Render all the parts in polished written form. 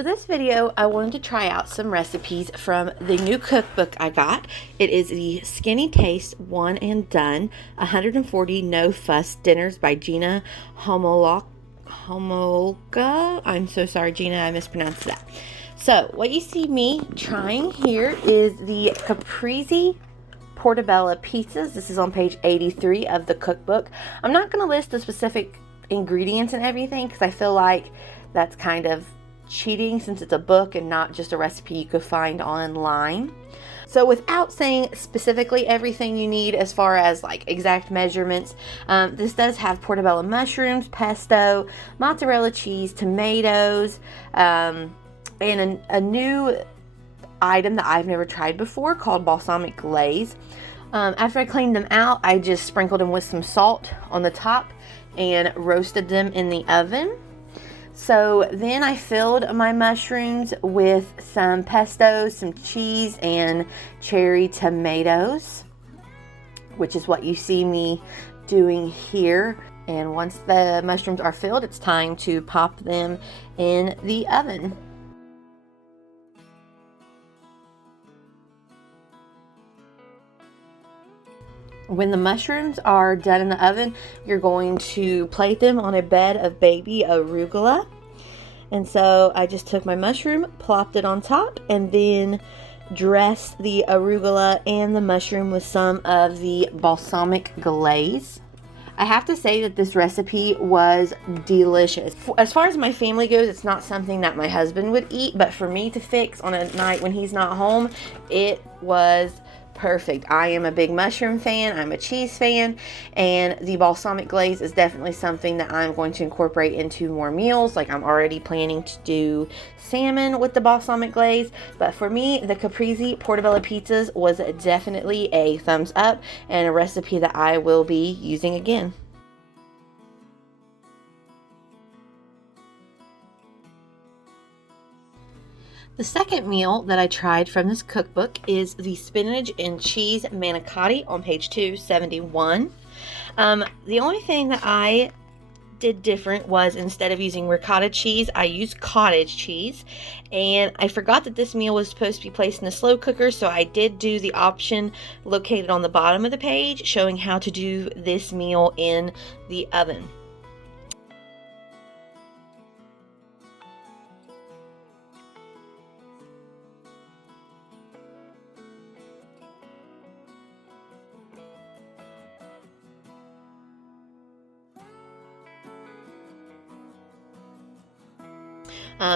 For this video, I wanted to try out some recipes from the new cookbook I got. It is the Skinny Taste One and Done 140 No Fuss Dinners by Gina Homolka. I'm so sorry, Gina, I mispronounced that. So what you see me trying here is the CAPRESE Portobello pizzas. This is on page 83 of the cookbook. I'm not going to list the specific ingredients and everything because I feel like that's kind of cheating since it's a book and not just a recipe you could find online. So without saying specifically everything you need as far as like exact measurements, this does have portobello mushrooms, pesto, mozzarella cheese, tomatoes, and a new item that I've never tried before called balsamic glaze. After I cleaned them out, I just sprinkled them with some salt on the top and roasted them in the oven. So then I filled my mushrooms with some pesto, some cheese, and cherry tomatoes, which is what you see me doing here. And once the mushrooms are filled, it's time to pop them in the oven. When the mushrooms are done in the oven, you're going to plate them on a bed of baby arugula. And so I just took my mushroom, plopped it on top, and then dressed the arugula and the mushroom with some of the balsamic glaze. I have to say that this recipe was delicious. As far as my family goes, it's not something that my husband would eat, but for me to fix on a night when he's not home, it was perfect. I am a big mushroom fan, I'm a cheese fan, and the balsamic glaze is definitely something that I'm going to incorporate into more meals. Like I'm already planning to do salmon with the balsamic glaze, but for me, the CAPRESE Portobello pizzas was definitely a thumbs up and a recipe that I will be using again. The second meal that I tried from this cookbook is the spinach and cheese manicotti on page 271. The only thing that I did different was instead of using ricotta cheese, I used cottage cheese. And I forgot that this meal was supposed to be placed in a slow cooker, so I did do the option located on the bottom of the page showing how to do this meal in the oven.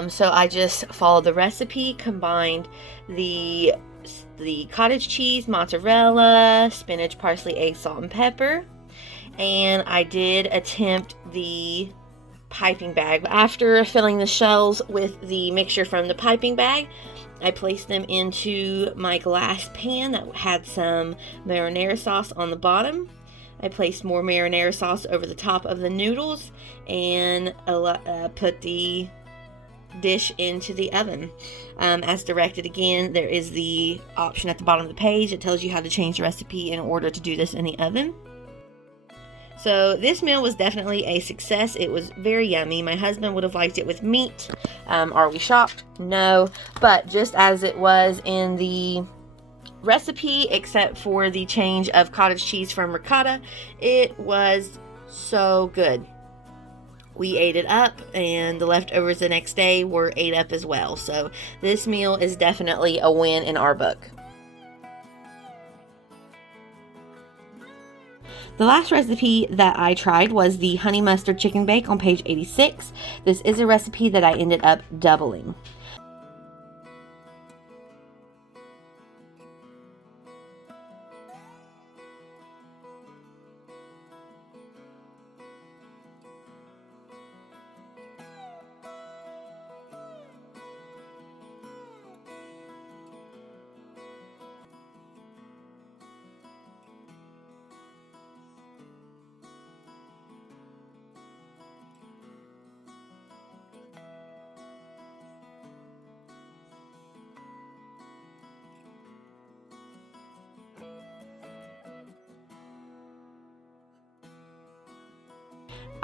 So I just followed the recipe, combined the cottage cheese, mozzarella, spinach, parsley, egg, salt, and pepper. And I did attempt the piping bag. After filling the shells with the mixture from the piping bag, I placed them into my glass pan that had some marinara sauce on the bottom. I placed more marinara sauce over the top of the noodles and put the dish into the oven as directed. Again, there is the option at the bottom of the page that tells you how to change the recipe in order to do this in the oven. So this meal was definitely a success. It was very yummy. My husband would have liked it with meat. Are we shocked? No, but just as it was in the recipe, except for the change of cottage cheese from ricotta, it was so good. We ate it up, and the leftovers the next day were ate up as well. So this meal is definitely a win in our book. The last recipe that I tried was the honey mustard chicken bake on page 86. This is a recipe that I ended up doubling.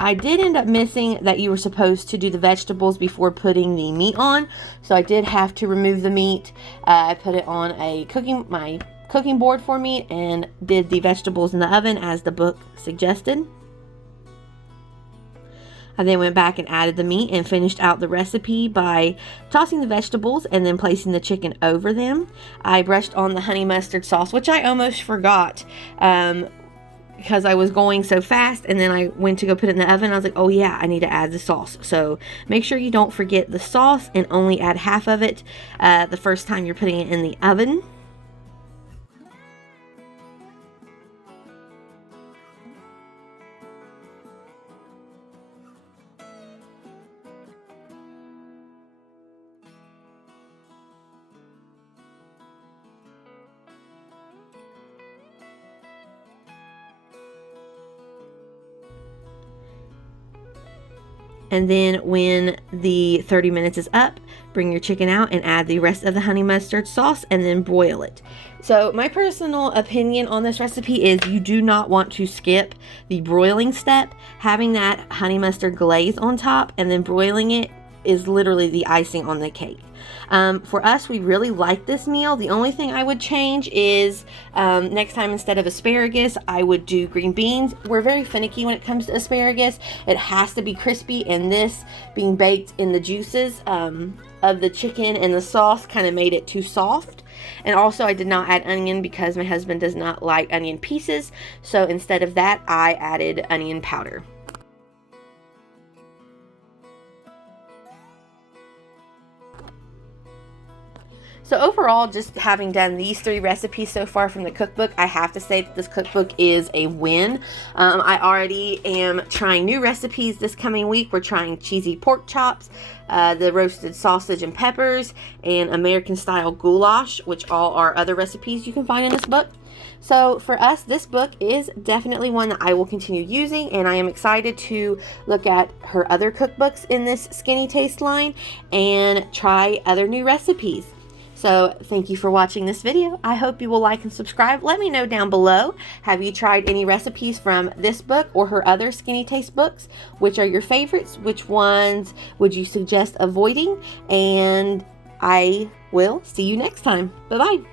I did end up missing that you were supposed to do the vegetables before putting the meat on, so I did have to remove the meat. I put it on my cooking board for me and did the vegetables in the oven as the book suggested. I then went back and added the meat and finished out the recipe by tossing the vegetables and then placing the chicken over them. I brushed on the honey mustard sauce, which I almost forgot because I was going so fast, and then I went to go put it in the oven. I was like, oh yeah, I need to add the sauce. So make sure you don't forget the sauce and only add half of it the first time you're putting it in the oven. And then when the 30 minutes is up, bring your chicken out and add the rest of the honey mustard sauce and then broil it. So my personal opinion on this recipe is you do not want to skip the broiling step. Having that honey mustard glaze on top and then broiling it is literally the icing on the cake. For us, we really like this meal. The only thing I would change is next time, instead of asparagus, I would do green beans. We're very finicky when it comes to asparagus. It has to be crispy, and this being baked in the juices of the chicken and the sauce kind of made it too soft. And also, I did not add onion because my husband does not like onion pieces. So instead of that, I added onion powder. So overall, just having done these 3 recipes so far from the cookbook, I have to say that this cookbook is a win. I already am trying new recipes this coming week. We're trying cheesy pork chops, the roasted sausage and peppers, and American style goulash, which all are other recipes you can find in this book. So for us, this book is definitely one that I will continue using, and I am excited to look at her other cookbooks in this Skinny Taste line and try other new recipes. So thank you for watching this video. I hope you will like and subscribe. Let me know down below, have you tried any recipes from this book or her other Skinny Taste books? Which are your favorites? Which ones would you suggest avoiding? And I will see you next time. Bye-bye.